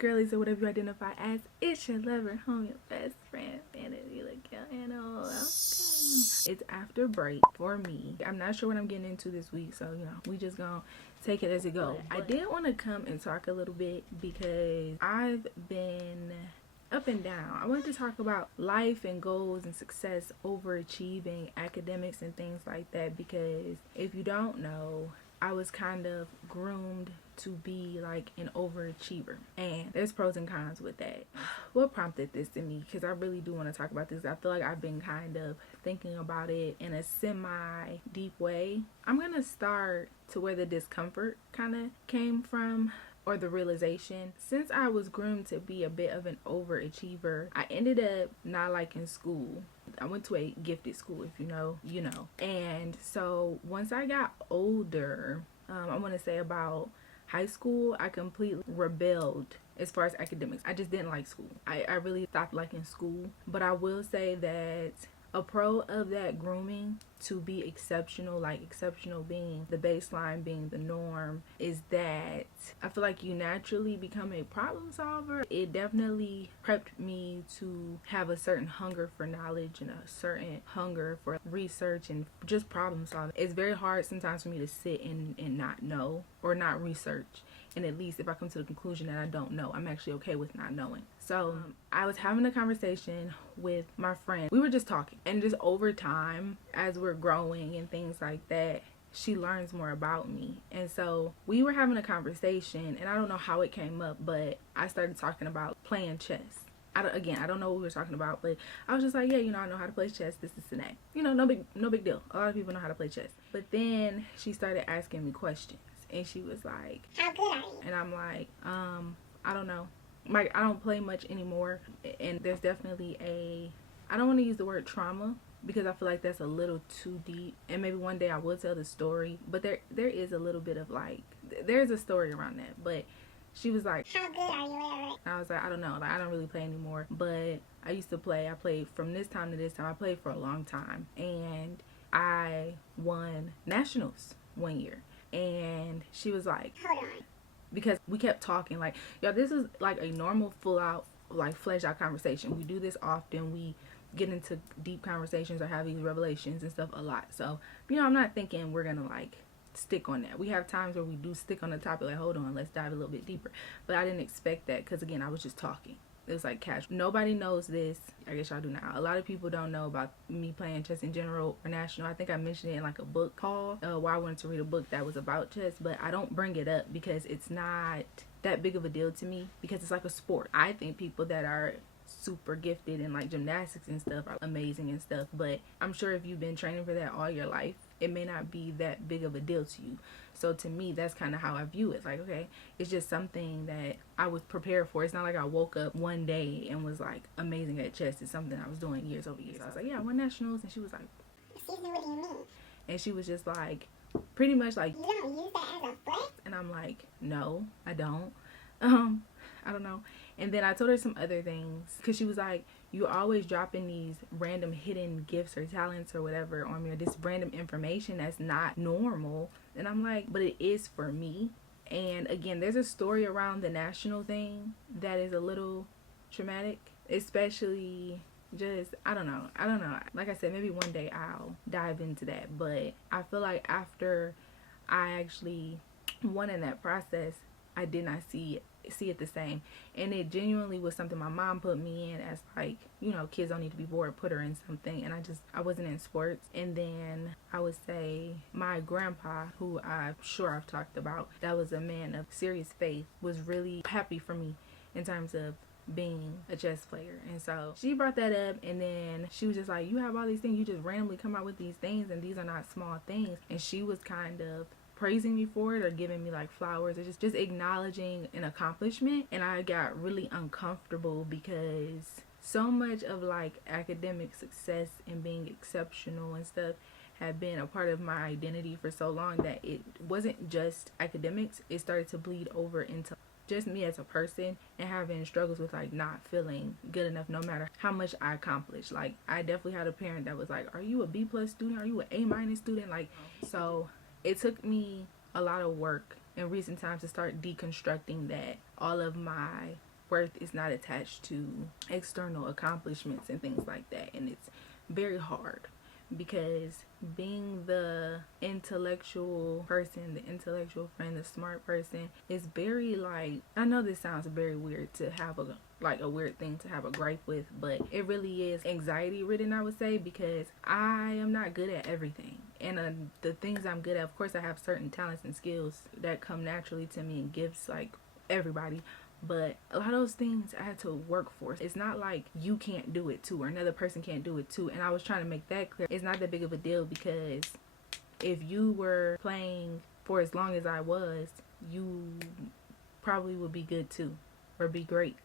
girlies, or whatever you identify as. It's your lover, home, your best friend, vanity, like girl, and all. It's after break for me. I'm not sure what I'm getting into this week, so we just gonna take it as it goes. I did want to come and talk a little bit because I've been up and down. I wanted to talk about life and goals and success, overachieving, academics, and things like that, because if you don't know, I was kind of groomed to be like an overachiever, and there's pros and cons with that. What prompted this in me? Because I really do want to talk about this. I feel like I've been kind of thinking about it in a semi-deep way. I'm going to start to where the discomfort kind of came from, or the realization. Since I was groomed to be a bit of an overachiever, I ended up not liking school. I went to a gifted school. If you know, you know. And so once I got older, I want to say about high school, I completely rebelled as far as academics. I just didn't like school. I really stopped liking school. But I will say that a pro of that grooming to be exceptional, like exceptional being the baseline, being the norm, is that I feel like you naturally become a problem solver. It definitely prepped me to have a certain hunger for knowledge and a certain hunger for research and just problem solving. It's very hard sometimes for me to sit and not know or not research. And at least if I come to the conclusion that I don't know, I'm actually okay with not knowing. So I was having a conversation with my friend. We were just talking, and just over time, as we're growing and things like that, she learns more about me. And so we were having a conversation, and I don't know how it came up, but I started talking about playing chess. I don't know what we were talking about, but I was just like, yeah, I know how to play chess, this and that. No big deal. A lot of people know how to play chess. But then she started asking me questions. And she was like, how good are you? And I'm like, I don't know. Like, I don't play much anymore. And there's definitely I don't want to use the word trauma, because I feel like that's a little too deep. And maybe one day I will tell the story. But there is a little bit of like, there's a story around that. But she was like, how good are you? And I was like, I don't know. Like, I don't really play anymore. But I used to play. I played from this time to this time. I played for a long time. And I won nationals one year. And she was like, hold on, because we kept talking like, yo, this is like a normal full out, like fleshed out conversation. We do this often. We get into deep conversations or have these revelations and stuff a lot. So I'm not thinking we're gonna like stick on that. We have times where we do stick on the topic, like, hold on, let's dive a little bit deeper. But I didn't expect that, because again, I was just talking. It was like casual. Nobody knows this. I guess y'all do now. A lot of people don't know about me playing chess in general or national. I think I mentioned it in like a book call where I wanted to read a book that was about chess, but I don't bring it up because it's not that big of a deal to me, because it's like a sport. I think people that are super gifted in like gymnastics and stuff are amazing and stuff, but I'm sure if you've been training for that all your life, it may not be that big of a deal to you. So to me, that's kind of how I view it. It's like, okay, it's just something that I was prepared for. It's not like I woke up one day and was like amazing at chess. It's something I was doing years over years. I was like, yeah, I won nationals. And she was like, excuse me, what do you mean? And she was just like, pretty much like, you don't use that as a flex? And I'm like, no, I don't. I don't know. And then I told her some other things, because she was like, you always dropping these random hidden gifts or talents or whatever on me, or this random information that's not normal. And I'm like, but it is for me. And again, there's a story around the national thing that is a little traumatic, especially just, I don't know. Like I said, maybe one day I'll dive into that. But I feel like after I actually won in that process, I did not see it the same. And it genuinely was something my mom put me in as like, kids don't need to be bored, put her in something. And I wasn't in sports. And then I would say my grandpa, who I'm sure I've talked about, that was a man of serious faith, was really happy for me in terms of being a chess player. And so she brought that up, and then she was just like, you have all these things, you just randomly come out with these things, and these are not small things. And she was kind of praising me for it, or giving me like flowers, or just acknowledging an accomplishment. And I got really uncomfortable, because so much of like academic success and being exceptional and stuff had been a part of my identity for so long that it wasn't just academics. It started to bleed over into just me as a person, and having struggles with like not feeling good enough no matter how much I accomplished. Like, I definitely had a parent that was like, are you a B+ student? Are you an A- student? Like, so it took me a lot of work in recent times to start deconstructing that all of my worth is not attached to external accomplishments and things like that. And it's very hard because being the intellectual person, the intellectual friend, the smart person is very, like, I know this sounds very weird to have a weird thing to have a gripe with, but it really is anxiety ridden, I would say, because I am not good at everything. And the things I'm good at, of course I have certain talents and skills that come naturally to me and gifts like everybody, but a lot of those things I had to work for. It's not like you can't do it too or another person can't do it too. And I was trying to make that clear. It's not that big of a deal, because if you were playing for as long as I was, you probably would be good too, or be great,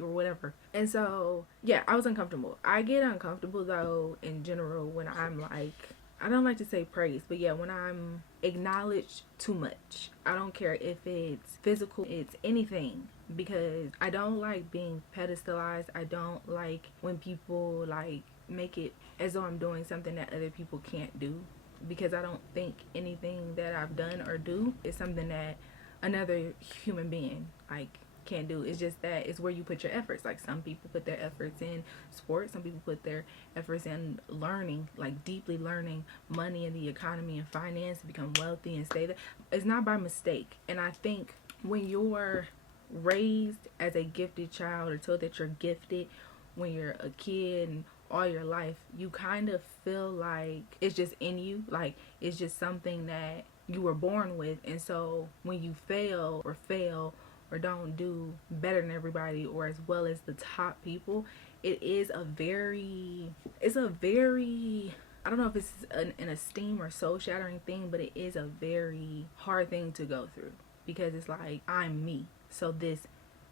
or whatever. And so yeah, I was uncomfortable. I get uncomfortable though in general when I'm like, I don't like to say praise, but yeah, when I'm acknowledged too much. I don't care if it's physical, it's anything, because I don't like being pedestalized. I don't like when people like make it as though I'm doing something that other people can't do, because I don't think anything that I've done or do is something that another human being like can't do. It's just that it's where you put your efforts. Like, some people put their efforts in sports, some people put their efforts in learning, like deeply learning money and the economy and finance to become wealthy and stay there. It's not by mistake. And I think when you're raised as a gifted child or told that you're gifted when you're a kid and all your life, you kind of feel like it's just in you, like it's just something that you were born with. And so when you fail or don't do better than everybody or as well as the top people, it's a very, I don't know if it's an esteem or soul shattering thing, but it is a very hard thing to go through, because it's like, I'm me, so this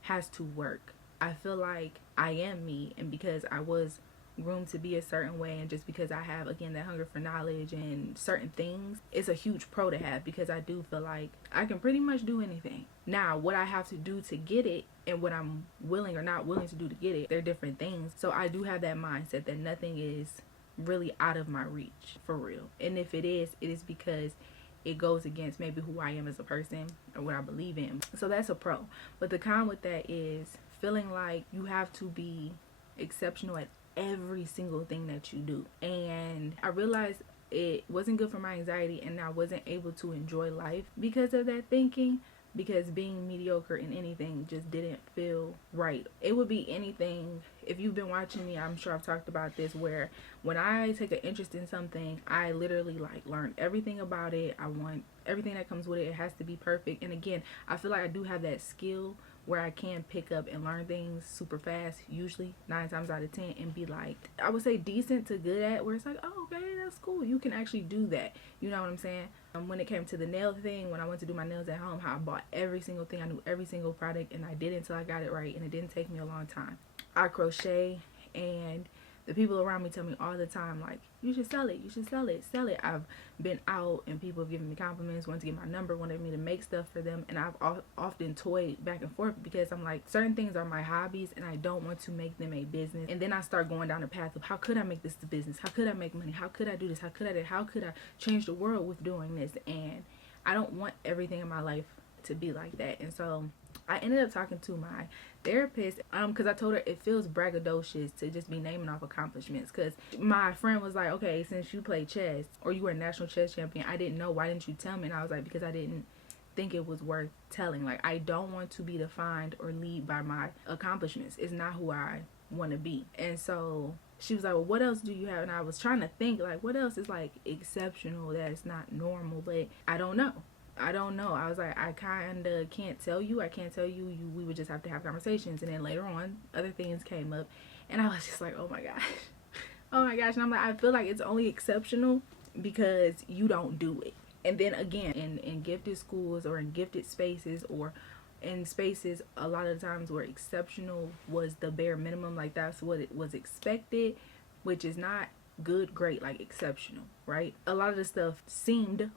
has to work. I feel like I am me, and because I was groomed to be a certain way, and just because I have, again, that hunger for knowledge and certain things, it's a huge pro to have, because I do feel like I can pretty much do anything. Now, what I have to do to get it and what I'm willing or not willing to do to get it, they're different things. So I do have that mindset that nothing is really out of my reach, for real. And if it is because it goes against maybe who I am as a person or what I believe in. So that's a pro. But the con with that is feeling like you have to be exceptional at every single thing that you do. And I realized it wasn't good for my anxiety, and I wasn't able to enjoy life because of that thinking, because being mediocre in anything just didn't feel right. It would be anything. If you've been watching me, I'm sure I've talked about this, where when I take an interest in something, I literally like learn everything about it. I want everything that comes with it. It has to be perfect. And again, I feel like I do have that skill where I can pick up and learn things super fast, usually 9 times out of 10, and be like, I would say decent to good at, where it's like, oh, okay, that's cool. You can actually do that. You know what I'm saying? When it came to the nail thing, when I went to do my nails at home, how I bought every single thing. I knew every single product, and I did it until I got it right, and it didn't take me a long time. I crochet, and the people around me tell me all the time, like, you should sell it, sell it. I've been out and people have given me compliments, wanted to get my number, wanted me to make stuff for them, and I've often toyed back and forth, because I'm like, certain things are my hobbies and I don't want to make them a business. And then I start going down the path of, how could I make this a business? How could I make money? How could I do this? How could I change the world with doing this? And I don't want everything in my life to be like that. And so I ended up talking to my therapist, because I told her it feels braggadocious to just be naming off accomplishments. Because my friend was like, okay, since you play chess or you were a national chess champion, I didn't know, why didn't you tell me? And I was like, because I didn't think it was worth telling. Like, I don't want to be defined or lead by my accomplishments. It's not who I want to be. And so she was like, well, what else do you have? And I was trying to think, like, what else is like exceptional that's not normal? But I don't know. I was like, I kind of can't tell you. We would just have to have conversations. And then later on, other things came up, and I was just like, oh my gosh. And I'm like, I feel like it's only exceptional because you don't do it. And then again, in gifted schools or in gifted spaces or in spaces, a lot of times where exceptional was the bare minimum, like that's what it was expected, which is not good, great, like exceptional, right? A lot of the stuff seems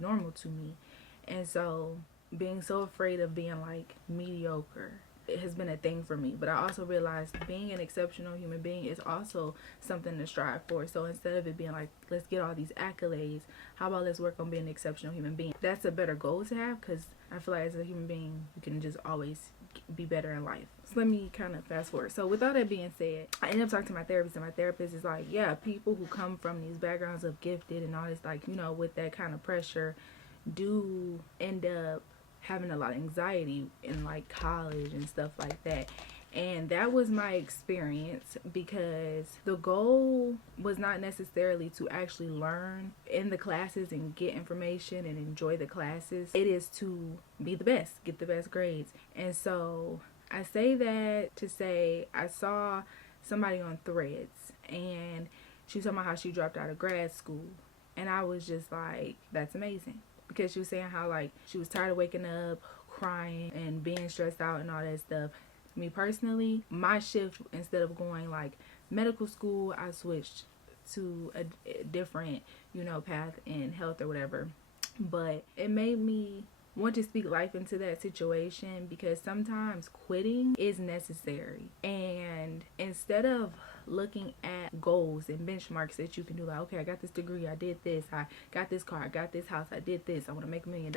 normal to me. And so being so afraid of being like mediocre, it has been a thing for me. But I also realized being an exceptional human being is also something to strive for. So instead of it being like, let's get all these accolades, how about let's work on being an exceptional human being? That's a better goal to have, because I feel like as a human being, you can just always be better in life. So let me kind of fast forward. So with all that being said, I ended up talking to my therapist, and my therapist is like, yeah, people who come from these backgrounds of gifted and all this, like, you know, with that kind of pressure, do end up having a lot of anxiety in like college and stuff like that. And that was my experience, because the goal was not necessarily to actually learn in the classes and get information and enjoy the classes. It is to be the best, get the best grades. And so I say that to say I saw somebody on Threads, and she was talking about how she dropped out of grad school. And I was just like, that's amazing. Because she was saying how like she was tired of waking up, crying, and being stressed out and all that stuff. Me personally, my shift, instead of going like medical school, I switched to a different, you know, path in health or whatever. But it made me want to speak life into that situation, because sometimes quitting is necessary. And instead of looking at goals and benchmarks that you can do, like, okay, I got this degree, I did this, I got this car, I got this house, I did this, I want to make $1 million.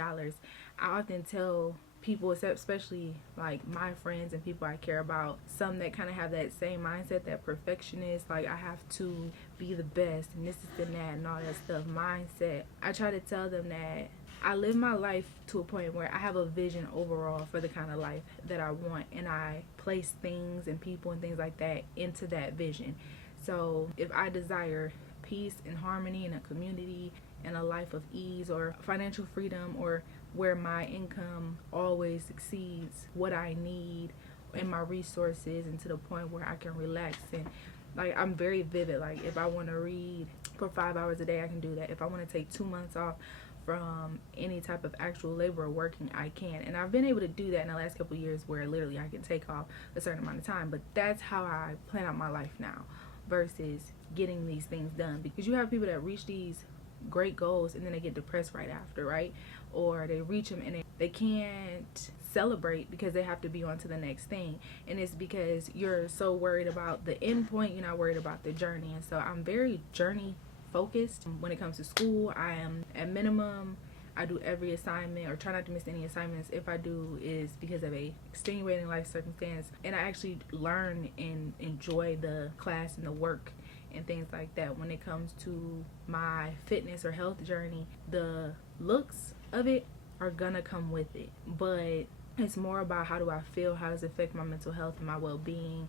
I often tell people, especially like my friends and people I care about, some that kind of have that same mindset, that perfectionist, like I have to be the best and this is and that and all that stuff mindset. I try to tell them that I live my life to a point where I have a vision overall for the kind of life that I want, and I place things and people and things like that into that vision. So if I desire peace and harmony in a community and a life of ease or financial freedom, or where my income always exceeds what I need and my resources, and to the point where I can relax, and like I'm very vivid. Like if I want to read for 5 hours a day, I can do that. If I want to take 2 months off from any type of actual labor or working, I can. And I've been able to do that in the last couple of years, where literally I can take off a certain amount of time. But that's how I plan out my life now, versus getting these things done. Because you have people that reach these great goals and then they get depressed right after, right? Or they reach them and they can't celebrate because they have to be on to the next thing. And it's because you're so worried about the end point, you're not worried about the journey. And so I'm very journey focused. When it comes to school, I am at minimum, I do every assignment, or try not to miss any assignments. If I do, is because of a extenuating life circumstance, and I actually learn and enjoy the class and the work and things like that. When it comes to my fitness or health journey, the looks of it are gonna come with it, but it's more about how do I feel, how does it affect my mental health and my well-being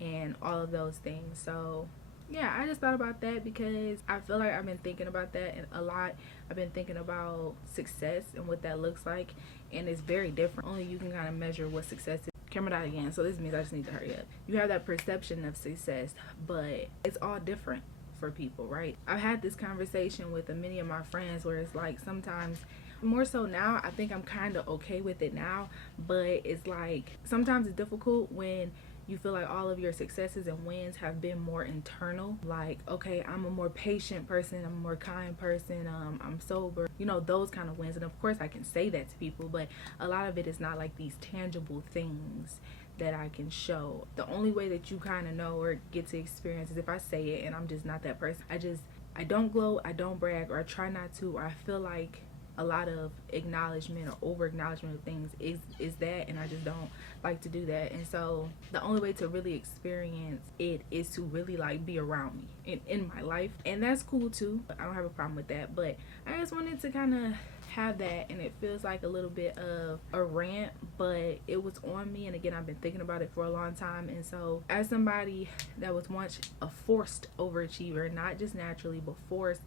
and all of those things. So yeah, I just thought about that because I feel like I've been thinking about that a lot. I've been thinking about success and what that looks like, and it's very different. Only you can kind of measure what success is. Camera died again, so this means I just need to hurry up. You have that perception of success, but it's all different for people, right? I've had this conversation with many of my friends where it's like sometimes, more so now, I think I'm kind of okay with it now, but it's like sometimes it's difficult when you feel like all of your successes and wins have been more internal. Like, okay, I'm a more patient person, I'm a more kind person, I'm sober, you know, those kind of wins. And of course I can say that to people, but a lot of it is not like these tangible things that I can show. The only way that you kind of know or get to experience is if I say it, and I'm just not that person. I don't gloat, I don't brag, or I try not to, or I feel like a lot of acknowledgement or over acknowledgement of things is that, and I just don't like to do that. And so the only way to really experience it is to really like be around me in my life, and that's cool too. I don't have a problem with that, but I just wanted to kind of have that, and it feels like a little bit of a rant, but it was on me, and again, I've been thinking about it for a long time. And so as somebody that was once a forced overachiever, not just naturally but forced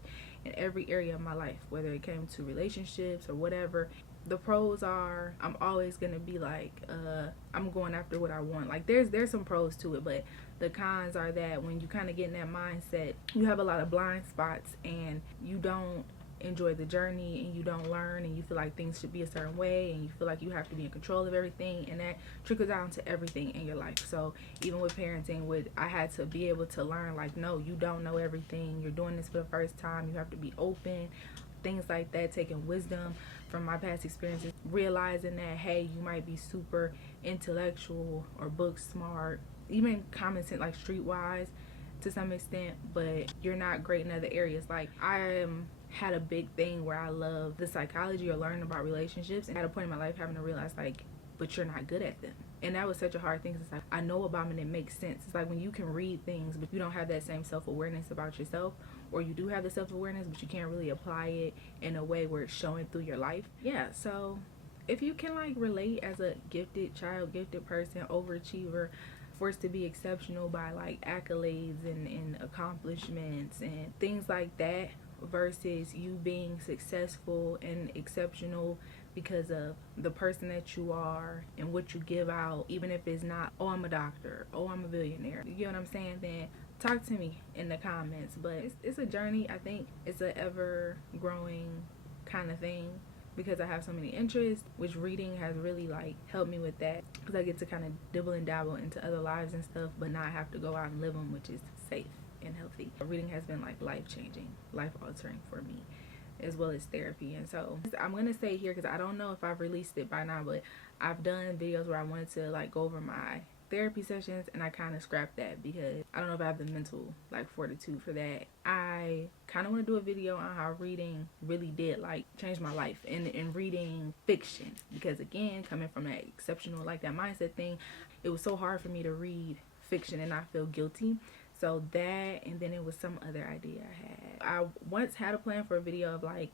in every area of my life, whether it came to relationships or whatever, the pros are I'm always gonna be like I'm going after what I want. Like there's some pros to it, but the cons are that when you kind of get in that mindset, you have a lot of blind spots and you don't enjoy the journey, and you don't learn, and you feel like things should be a certain way, and you feel like you have to be in control of everything, and that trickles down to everything in your life. So even with parenting, I had to be able to learn, like, no, you don't know everything, you're doing this for the first time, you have to be open, things like that, taking wisdom from my past experiences, realizing that, hey, you might be super intellectual or book smart, even common sense, like streetwise to some extent, but you're not great in other areas. Like I am had a big thing where I love the psychology or learning about relationships, and at a point in my life having to realize, like, but you're not good at them. And that was such a hard thing. It's like, I know about them and it makes sense. It's like when you can read things but you don't have that same self-awareness about yourself, or you do have the self-awareness but you can't really apply it in a way where it's showing through your life. Yeah, so if you can like relate as a gifted child, gifted person, overachiever, forced to be exceptional by like accolades and accomplishments and things like that, versus you being successful and exceptional because of the person that you are and what you give out, even if it's not, oh, I'm a doctor, oh, I'm a billionaire. You get what I'm saying? Then talk to me in the comments. But it's a journey. I think it's an ever growing kind of thing because I have so many interests, which reading has really like helped me with that, because I get to kind of dibble and dabble into other lives and stuff, but not have to go out and live them, which is safe and healthy. Reading has been like life-changing, life-altering for me, as well as therapy. And so I'm gonna say here, because I don't know if I've released it by now, but I've done videos where I wanted to like go over my therapy sessions, and I kind of scrapped that because I don't know if I have the mental like fortitude for that. I kind of want to do a video on how reading really did like change my life, and reading fiction, because again, coming from that exceptional like that mindset thing, it was so hard for me to read fiction and not feel guilty. So that, and then it was some other idea I had. I once had a plan for a video of like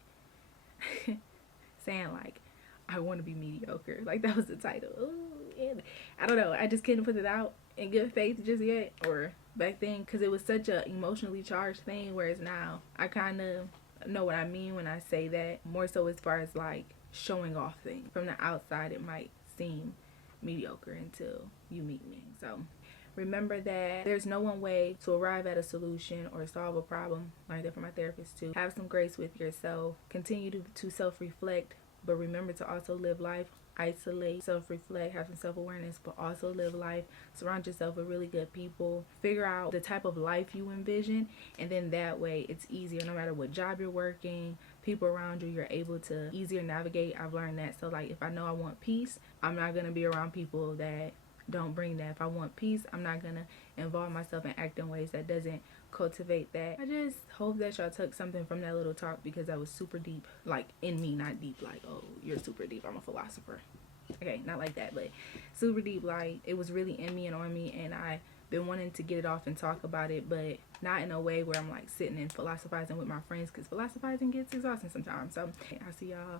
saying like, I want to be mediocre. Like that was the title. Ooh, and I don't know. I just couldn't put it out in good faith just yet, or back then, because it was such a emotionally charged thing. Whereas now I kind of know what I mean when I say that. More so as far as like showing off things. From the outside, it might seem mediocre until you meet me. So remember that there's no one way to arrive at a solution or solve a problem. Learned that from my therapist too. Have some grace with yourself. Continue to self-reflect, but remember to also live life. Isolate, self-reflect, have some self-awareness, but also live life. Surround yourself with really good people. Figure out the type of life you envision, and then that way it's easier no matter what job you're working. People around you, you're able to easier navigate. I've learned that. So like if I know I want peace, I'm not going to be around people that don't bring that. If I want peace, I'm not gonna involve myself and act in ways that doesn't cultivate that. I just hope that y'all took something from that little talk, because that was super deep, like in me, not deep like, oh, you're super deep, I'm a philosopher. Okay, not like that, but super deep, like it was really in me and on me, and I've been wanting to get it off and talk about it, but not in a way where I'm like sitting and philosophizing with my friends, because philosophizing gets exhausting sometimes. So I'll see y'all